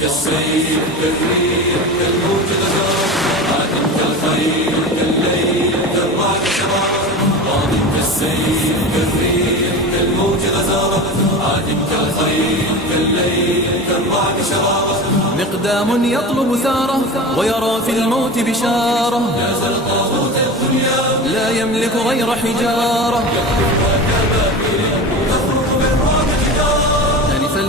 كالسيف كالريح كالموج غزارة عاد كالخيل كالليل كالرعد شرارة ماض كالسيف كالريح كالموج غزارة عاد كالخيل كالليل كالرعد شرارة مقدام يطلب ثاره ويرى في الموت بشارة جاز الطاغوت الدنيا لا يملك غير حجارة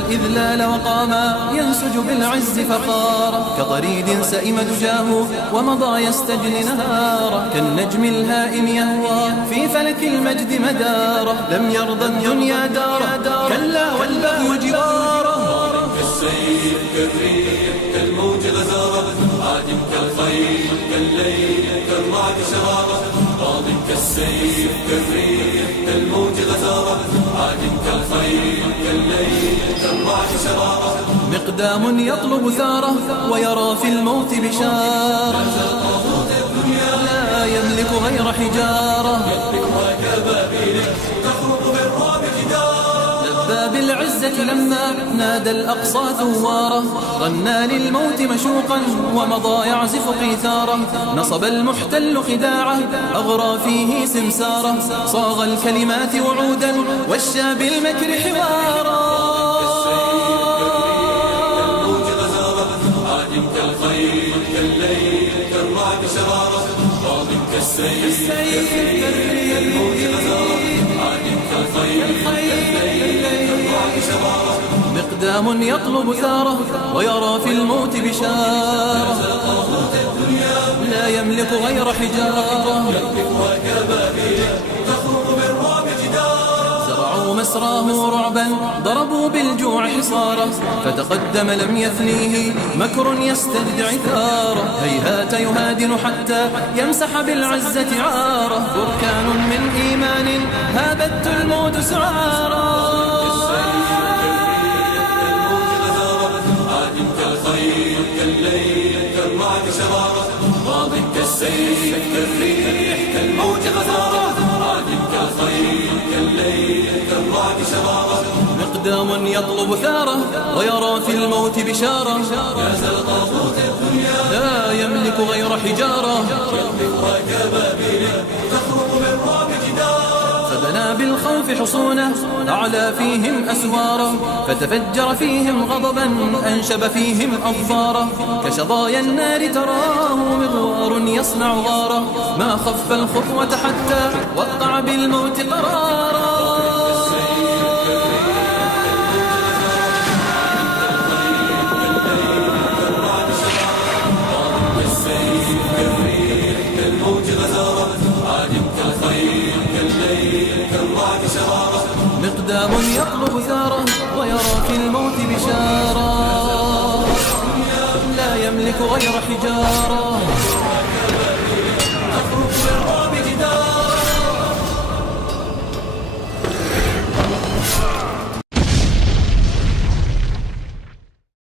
الإذلال وقاما ينسج بالعز فخارا كطريد سئم دجاه ومضى يستجلي نهارا كالنجم الهائم يهوى في فلك المجد مدارا لم يرضى الدنيا دارا كلا والبهو جوارا كالسيف كالريح كالموج غزارة عاد كالخيل كالليل كالرعد شرارة ماض كالسيف كالريح كالموج غزارة عاد كالخيل كالليل كالرعد شرارة مقدام يطلب ثاره ويرى في الموت بشارة لا يملك غير حجارة لبى بالعزة لما نادى الأقصى ثواره غنى للموت مشوقا ومضى يعزف قيثاره نصب المحتل خداعه أغرى فيه سمساره صاغ الكلمات وعودا وشى بالمكر حوارا كالخيل كالليل كالرعد شرارة ماض كالسيف كالموج غزارة عاد كالخيل كالليل كالرعد شرارة مقدام يطلب ثاره ويرى في الموت بشارة لا يملك غير حجارة مسراه رعبا ضربوا بالجوع حصاره فتقدم لم يثنيه مكر يستدعي ثاره هيهات يهادن حتى يمسح بالعزة عاره بركان من إيمان هابت الموت سعارا عاد كالخيل كالليل كالرعد شرارة ماض كالسيف كالريح كالموج غزارة عاد كالخيل كالليل كالرعد شرارة مقدام يطلب ثاره ويرى في الموت بشارة جاز الطاغوت الدنيا لا يملك غير حجارة تخرق بالرعب جدارا فبنى بالخوف حصونه أعلى فيهم أسوارا فتفجر فيهم غضبا أنشب فيهم أظفارا كشظايا النار تراه مغوار يصنع غارا ما خف الخطوة حتى وقع بالموت قرارا مقدام يطلب ثاره ويرى في الموت بشارة لا يملك غير حجارة